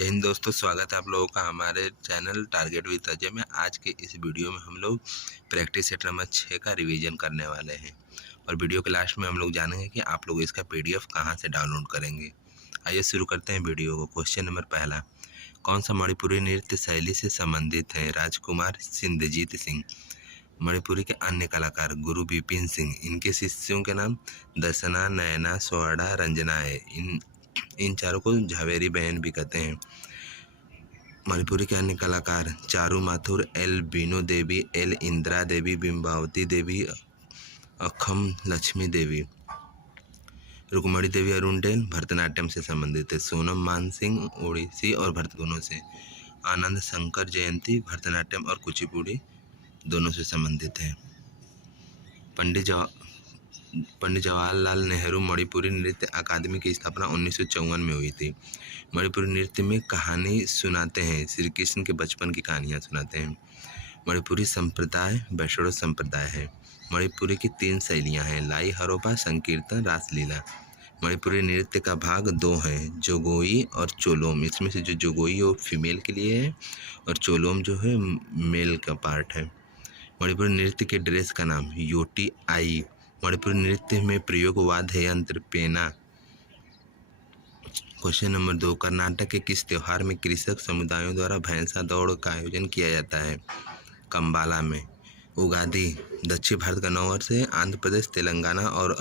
जय हिंद दोस्तों, स्वागत है आप लोगों का हमारे चैनल टारगेट विद अजय में। आज के इस वीडियो में हम लोग प्रैक्टिस सेट नंबर 6 का रिवीजन करने वाले हैं और वीडियो के लास्ट में हम लोग जानेंगे कि आप लोग इसका पीडीएफ कहां से डाउनलोड करेंगे। आइए शुरू करते हैं वीडियो को। क्वेश्चन नंबर पहला, कौन सा मणिपुरी नृत्य शैली से संबंधित है? राजकुमार, सिंधजीत सिंह। मणिपुरी के अन्य कलाकार गुरु बिपिन सिंह। इनके शिष्यों के नाम दर्शना, नयना, स्वर्णा, रंजना है। इन चारों को झावेरी बहन भी कहते हैं। मणिपुरी के अन्य कलाकार चारू माथुर, एल बीनो देवी, एल इंदिरा देवी, बिंबावती देवी, अखम लक्ष्मी देवी। रुक्मणी देवी अरुंडेल भरतनाट्यम से संबंधित है। सोनम मानसिंह ओडिसी और भरतगुनों से। आनंद शंकर जयंती भरतनाट्यम और कुचिपुड़ी दोनों से संबंधित है। पंडित जवाहरलाल नेहरू मणिपुरी नृत्य अकादमी की स्थापना 1954 में हुई थी। मणिपुरी नृत्य में कहानी सुनाते हैं, श्री कृष्ण के बचपन की कहानियाँ सुनाते हैं। मणिपुरी संप्रदाय वैष्णव संप्रदाय है। मणिपुरी की 3 शैलियाँ हैं, लाई, हरोपा, संकीर्तन, रासलीला। मणिपुरी नृत्य का भाग 2 हैं, जोगोई और चोलोम। इसमें से जो जोगोई है वो फीमेल के लिए है और चोलोम जो है मेल का पार्ट है। मणिपुरी नृत्य के ड्रेस का नाम योटी आई। मणिपुरी नृत्य में प्रयोग वाद्य यंत्र पेना। क्वेश्चन नंबर 2, कर्नाटक के किस त्योहार में कृषक समुदायों द्वारा भैंसा दौड़ का आयोजन किया जाता है? कंबाला में। उगादी दक्षिण भारत का नव वर्ष है। आंध्र प्रदेश, तेलंगाना और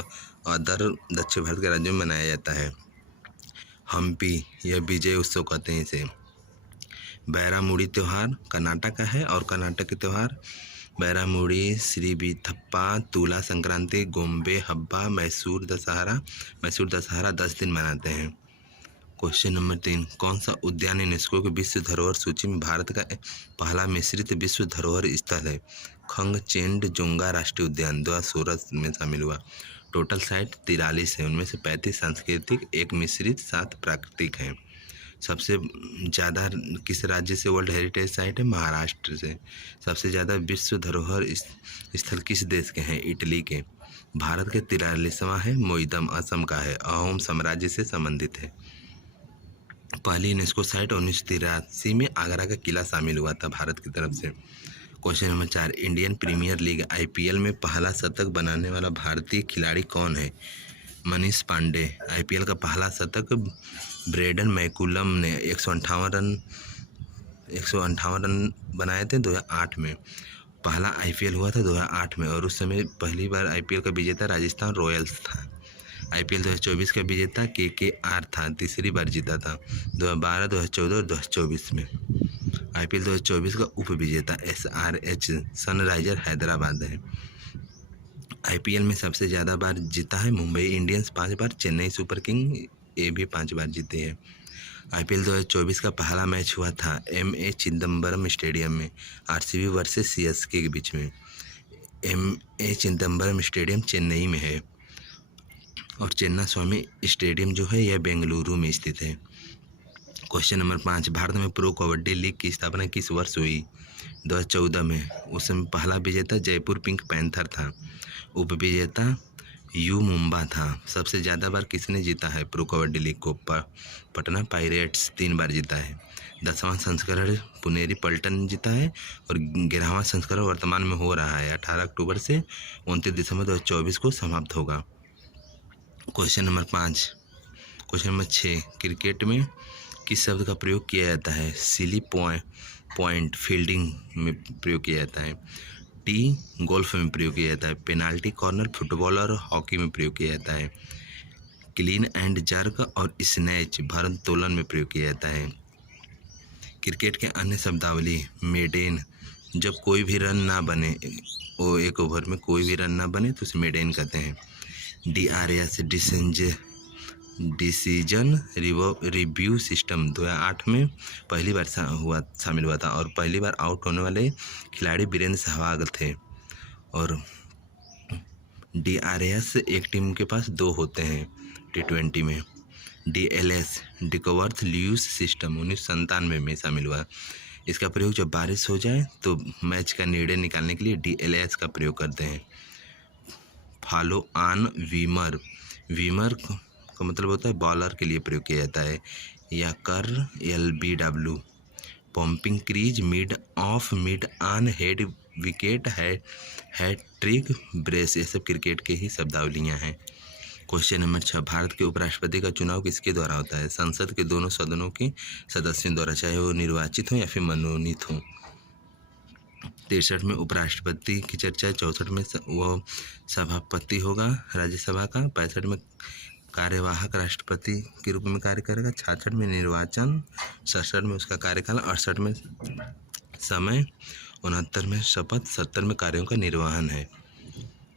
अदर दक्षिण भारत के राज्यों में मनाया जाता है। हम्पी, यह विजय उत्सव कहते हैं इसे। बैरामुड़ी त्यौहार कर्नाटक का है और कर्नाटक के त्यौहार बैरामुड़ी, श्रीबिथप्पा, तुला संक्रांति, गोम्बे हब्बा, मैसूर दशहरा 10 दिन मनाते हैं। क्वेश्चन नंबर 3, कौन सा उद्यान यूनेस्को की विश्व धरोहर सूची में भारत का पहला मिश्रित विश्व धरोहर स्थल है? खंगचेंडजोंगा राष्ट्रीय उद्यान 2016 में शामिल हुआ। टोटल साइट 43 है, उनमें से 35 सांस्कृतिक, 1 मिश्रित, 7 प्राकृतिक हैं। सबसे ज़्यादा किस राज्य से वर्ल्ड हेरिटेज साइट है? महाराष्ट्र से। सबसे ज़्यादा विश्व धरोहर स्थल किस देश के हैं? इटली के। भारत के 43वां है, मोइदम असम का है, अहोम साम्राज्य से संबंधित है। पहली यूनेस्को साइट 1983 में आगरा का किला शामिल हुआ था भारत की तरफ से। Question number 4, Indian Premier League IPL में पहला शतक बनाने वाला भारतीय खिलाड़ी कौन है? मनीष पांडे। IPL का पहला शतक ब्रेडन मैकुलम ने 158 रन बनाए थे 2008 में। पहला IPL हुआ था 2008 में और उस समय पहली बार IPL का विजेता राजस्थान रॉयल्स था। IPL 2024 का विजेता KKR था, तीसरी बार जीता था 2012, 2014 और 2024 में। IPL 2024 का उप विजेता SRH सनराइजर हैदराबाद है। IPL में सबसे ज़्यादा बार जीता है मुंबई इंडियंस 5 बार, चेन्नई सुपर किंग ये भी 5 बार जीते हैं। IPL 2024 का पहला मैच हुआ था MA चिदम्बरम स्टेडियम में, RCB वर्सेस CSK के बीच में। MA चिदम्बरम स्टेडियम चेन्नई में है और चेन्ना स्वामी स्टेडियम जो है यह बेंगलुरु में स्थित है। क्वेश्चन नंबर 5, भारत में प्रो कबड्डी लीग की स्थापना किस वर्ष हुई? 2014 में। उस समय पहला विजेता जयपुर पिंक पैंथर था, उप विजेता यू मुंबा था। सबसे ज़्यादा बार किसने जीता है प्रो कबड्डी लीग को? पटना पायरेट्स 3 बार जीता है। 10वां संस्करण पुनेरी पल्टन जीता है और 11वां संस्करण वर्तमान में हो रहा है। 18 अक्टूबर से 29 दिसंबर 2024 को समाप्त होगा। Question number 5। Question number 6, cricket में किस शब्द का प्रयोग किया जाता है? सिली पॉइंट फील्डिंग में प्रयोग किया जाता है। टी गोल्फ में प्रयोग किया जाता है। पेनाल्टी कॉर्नर फुटबॉल और हॉकी में प्रयोग किया जाता है। क्लीन एंड जर्क और स्नैच भारोत्तोलन में प्रयोग किया जाता है। क्रिकेट के अन्य शब्दावली मेडेन, जब कोई भी रन ना बने, वो एक ओवर में कोई भी रन ना बने तो उसे मेडेन कहते हैं। DRS डिसीजन रिव्यू सिस्टम 2008 में पहली बार शामिल हुआ था और पहली बार आउट होने वाले खिलाड़ी वीरेंद्र सहवाग थे। और DRS एक टीम के पास 2 होते हैं T20 में। DLS डिकवर्थ ल्यूइस सिस्टम 1997 में शामिल हुआ। इसका प्रयोग जब बारिश हो जाए तो मैच का निर्णय निकालने के लिए DLS का प्रयोग करते हैं। फॉलो ऑन वीमर का मतलब होता है बॉलर के लिए प्रयोग किया जाता है। या कर LBW। Popping crease, mid off, mid on, head wicket, hat-trick, brace, ये सब क्रिकेट के ही शब्दावलियाँ हैं। क्वेश्चन नंबर 6, भारत के उपराष्ट्रपति का चुनाव किसके द्वारा होता है? संसद के दोनों सदनों के सदस्यों द्वारा, चाहे वो निर्वाचित हो या फिर मनोनीत हो। 63 में उपराष्ट्रपति की चर्चा, 64 में वो सभापति होगा राज्यसभा का, 65 में कार्यवाहक राष्ट्रपति के रूप में कार्य करेगा, 66 में निर्वाचन, 67 में उसका कार्यकाल, 68 में समय, 69 में शपथ, 70 में कार्यों का निर्वहन है।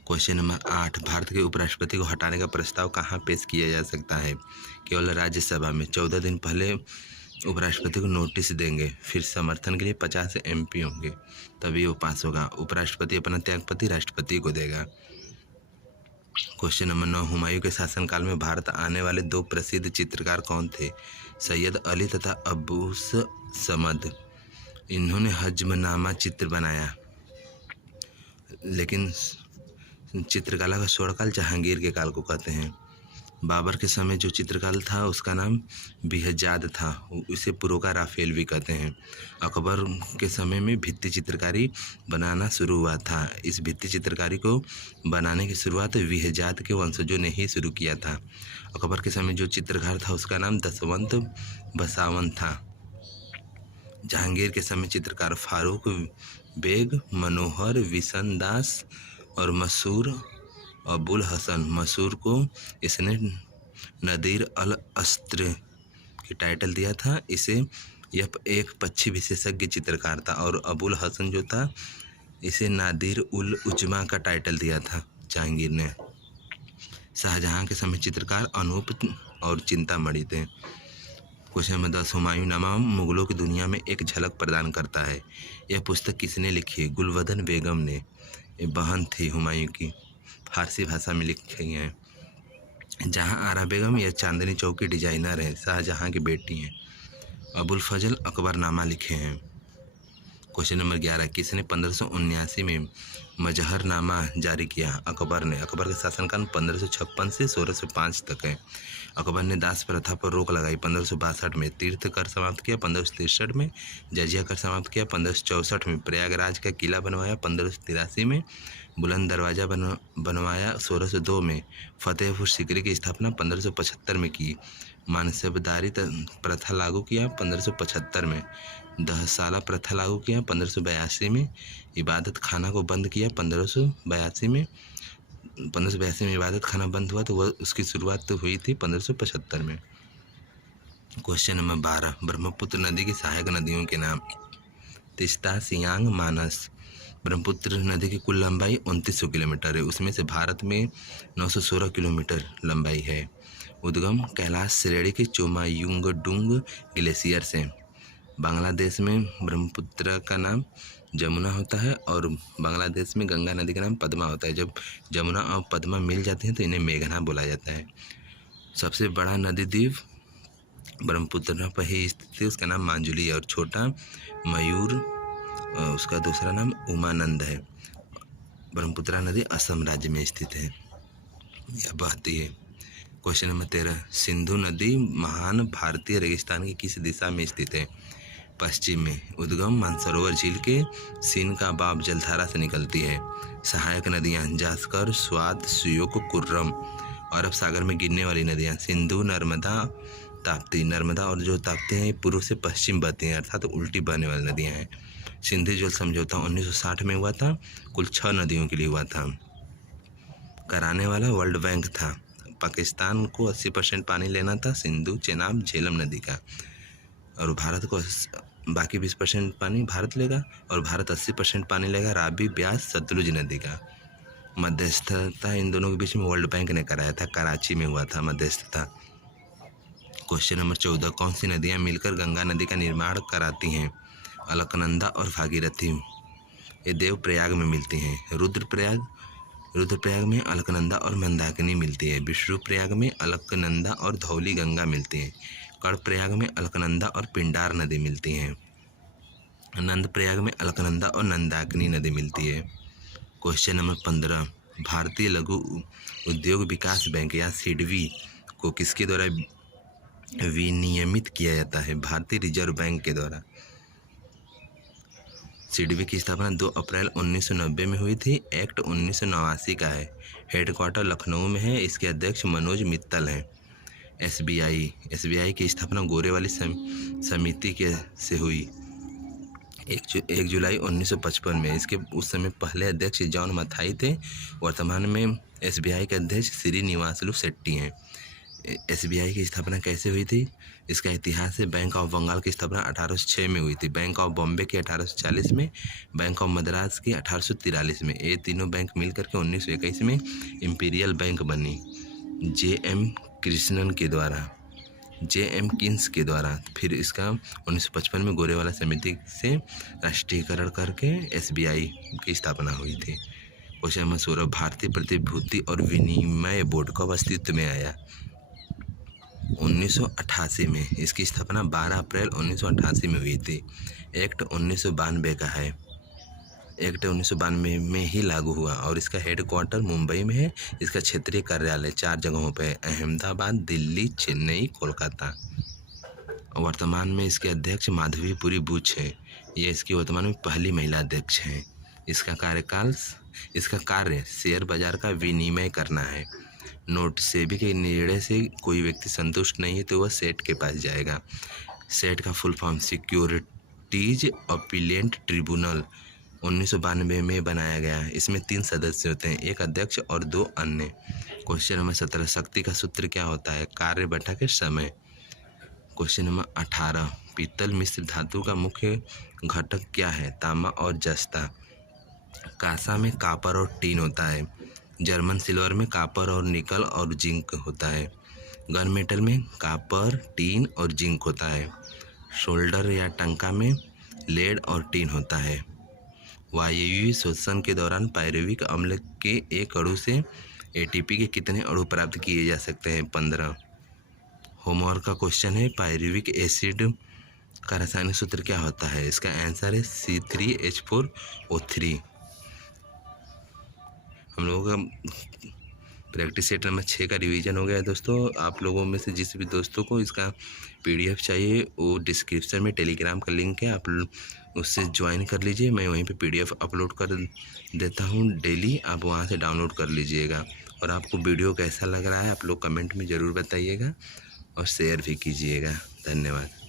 क्वेश्चन नंबर 8, भारत के उपराष्ट्रपति को हटाने का प्रस्ताव कहाँ पेश किया जा सकता है? केवल राज्यसभा में। 14 दिन पहले उपराष्ट्रपति को नोटिस देंगे, फिर समर्थन के लिए 50 MP होंगे, तभी वो पास होगा। उपराष्ट्रपति अपना त्यागपत्र राष्ट्रपति को देगा। क्वेश्चन नंबर 9, हुमायूं के शासनकाल में भारत आने वाले 2 प्रसिद्ध चित्रकार कौन थे? सैयद अली तथा अब्बुस समद। इन्होंने हजमनामा चित्र बनाया, लेकिन चित्रकला का स्वर्णकाल जहांगीर के काल को कहते हैं। बाबर के समय जो चित्रकाल था उसका नाम बिहजाद था, उसे पुरोका राफेल भी कहते हैं। अकबर के समय में भित्ति चित्रकारी बनाना शुरू हुआ था। इस भित्ति चित्रकारी को बनाने की शुरुआत बिहजाद के वंशजों ने ही शुरू किया था। अकबर के समय जो चित्रकार था उसका नाम दसवंत बसावन था। जहांगीर के समय चित्रकार फारूक बेग, मनोहर विशन दास और मसूर अबुल हसन। मसूर को इसने नदीर अल अस्त्र की टाइटल दिया था। इसे यह एक पक्षी विशेषज्ञ चित्रकार था, और अबुल हसन जो था इसे नादिर उल उजमा का टाइटल दिया था जहांगीर ने। शाहजहां के समय चित्रकार अनूप और चिंतामणि थे। क्वेश्चन नंबर 10, हुमायूं नामा मुगलों की दुनिया में एक झलक प्रदान करता है। यह पुस्तक किसने लिखी? गुलवदन बेगम ने। ये बहन थी हुमायूं की, फारसी भाषा में लिखी हैं। जहां आरा बेगम यह चांदनी चौक की डिजाइनर हैं, शाहजहां की बेटी हैं। अबुल फजल अकबरनामा लिखे हैं। क्वेश्चन नंबर 11, किसने 1579 में मजहरनामा जारी किया? अकबर ने। अकबर का शासनकाल 1556 से 1605 तक है। अकबर ने दास प्रथा पर रोक लगाई 1562 में, तीर्थ कर समाप्त किया 1563 में, जजिया कर समाप्त किया 1564 में, प्रयागराज का किला बनवाया 1583 में, बुलंद दरवाज़ा बनवाया 1602 में, फतेहपुर सीकरी की स्थापना 1575 में की, मानसबदारी प्रथा लागू किया 1575 में, 10 साला प्रथा लागू किया 1582 में, इबादत खाना को बंद किया 1582 में। 1582 में इबादत खाना बंद हुआ तो वह उसकी शुरुआत तो हुई थी 1575 में। क्वेश्चन नंबर 12, ब्रह्मपुत्र नदी की सहायक नदियों के नाम? तिस्ता, सियांग, मानस। ब्रह्मपुत्र नदी की कुल लंबाई 2900 किलोमीटर है, उसमें से भारत में 916 किलोमीटर लंबाई है। उद्गम कैलाश श्रेणी के चोमायुंगडुंग ग्लेशियर से। बांग्लादेश में ब्रह्मपुत्र का नाम जमुना होता है, और बांग्लादेश में गंगा नदी का नाम पद्मा होता है। जब जमुना और पद्मा मिल जाते हैं तो इन्हें मेघना बोला जाता है। सबसे बड़ा नदी द्वीप ब्रह्मपुत्र पर ही स्थित है, उसका नाम मांजुली है, और छोटा मयूर उसका दूसरा नाम उमानंद है। ब्रह्मपुत्र नदी असम राज्य में स्थित है, यह बहती है। क्वेश्चन नंबर 13, सिंधु नदी महान भारतीय रेगिस्तान की किस दिशा में स्थित है? पश्चिम में। उद्गम मानसरोवर झील के सिन का बाब जलधारा से निकलती है। सहायक नदियाँ जास्कर, स्वाद, सुयोक, कुर्रम। अरब सागर में गिरने वाली नदियाँ सिंधु, नर्मदा, ताप्ती। नर्मदा और जो ताप्ती हैं पूर्व से पश्चिम बहती हैं, अर्थात उल्टी बहने वाली नदियाँ हैं। सिंधु जल समझौता 1960 में हुआ था, कुल 6 नदियों के लिए हुआ था। कराने वाला वर्ल्ड बैंक था। पाकिस्तान को 80% पानी लेना था सिंधु, चेनाब, झेलम नदी का, और भारत को बाकी 20% पानी भारत लेगा, और भारत 80% पानी लेगा रावी, ब्यास, सतलुज नदी का। मध्यस्थता इन दोनों के बीच में वर्ल्ड बैंक ने कराया था, कराची में हुआ था मध्यस्थता। क्वेश्चन नंबर 14, कौन सी नदियाँ मिलकर गंगा नदी का निर्माण कराती हैं? अलकनंदा और भागीरथी। ये देवप्रयाग में मिलती हैं। रुद्रप्रयाग में अलकनंदा और मंदाकिनी मिलती है। विष्णुप्रयाग में अलकनंदा और धौली गंगा मिलती हैं। कर्णप्रयाग में अलकनंदा और पिंडार नदी मिलती हैं। नंदप्रयाग में अलकनंदा और नंदाकिनी नदी मिलती है। क्वेश्चन नंबर 15, भारतीय लघु उद्योग विकास बैंक या सिडबी को किसके द्वारा विनियमित किया जाता है भारतीय रिजर्व बैंक के द्वारा। सिडबी की स्थापना 2 अप्रैल 1990 में हुई थी। एक्ट 1989 का है। हेडक्वार्टर लखनऊ में है। इसके अध्यक्ष मनोज मित्तल हैं। एसबीआई की स्थापना गोरे वाली समिति के से हुई 1 जुलाई 1955 में। इसके उस समय पहले अध्यक्ष जॉन मथाई थे। वर्तमान में एसबीआई के अध्यक्ष श्रीनिवासलू शेट्टी हैं। एसबीआई की स्थापना कैसे हुई थी? इसका इतिहास है। बैंक ऑफ बंगाल की स्थापना 1806 में हुई थी। बैंक ऑफ बॉम्बे की 1840 में, बैंक ऑफ मद्रास की 1843 में। ये तीनों बैंक मिलकर के 1921 में इंपीरियल बैंक बनी जे.एम. कृष्णन के द्वारा, जे.एम. किन्स के द्वारा। फिर इसका 1955 में गोरेवाला समिति से राष्ट्रीयकरण करके एसबीआई की स्थापना हुई थी। क्वेश्चन नंबर 16, भारतीय प्रतिभूति और विनिमय बोर्ड कब अस्तित्व में आया? 1988 में। इसकी स्थापना 12 अप्रैल 1988 में हुई थी। एक्ट 1992 का है। एक्ट 1992 में ही लागू हुआ और इसका हेडक्वार्टर मुंबई में है। इसका क्षेत्रीय कार्यालय 4 जगहों पर है: अहमदाबाद, दिल्ली, चेन्नई, कोलकाता। वर्तमान में इसके अध्यक्ष माधवीपुरी बुच हैं। ये इसकी वर्तमान में पहली महिला अध्यक्ष हैं। इसका कार्य शेयर बाजार का विनिमय करना है। नोट सेबी के निर्णय से कोई व्यक्ति संतुष्ट नहीं है तो वह सेट के पास जाएगा। सेट का full form securities appellate tribunal 1992 में बनाया गया है। इसमें 3 सदस्य होते हैं, एक अध्यक्ष और 2 अन्य। क्वेश्चन नंबर 17, शक्ति का सूत्र क्या होता है? कार्य बटा के समय। क्वेश्चन नंबर 18, पीतल मिश्र धातु का मुख्य घटक क्या है? तांबा और जस्ता। कांसा में कॉपर और टीन होता है। जर्मन सिल्वर में कॉपर और निकल और जिंक होता है। गन मेटल में कॉपर, टीन और जिंक होता है। शोल्डर या टंका में लेड और टीन होता है। वायवीय श्वसन के दौरान पायरुविक अम्ल के एक अणु से एटीपी के कितने अणु प्राप्त किए जा सकते हैं? 15। होमवर्क का क्वेश्चन है, पायरुविक एसिड का रासायनिक सूत्र क्या होता है? इसका आंसर है C3H4O3। हम लोगों का प्रैक्टिस सेट नंबर 6 का रिवीजन हो गया है दोस्तों। आप लोगों में से जिस भी दोस्तों को इसका पीडीएफ चाहिए वो डिस्क्रिप्शन में टेलीग्राम का लिंक है, आप उससे ज्वाइन कर लीजिए। मैं वहीं पे पीडीएफ अपलोड कर देता हूँ डेली, आप वहाँ से डाउनलोड कर लीजिएगा। और आपको वीडियो कैसा लग रहा है आप लोग कमेंट में ज़रूर बताइएगा और शेयर भी कीजिएगा। धन्यवाद।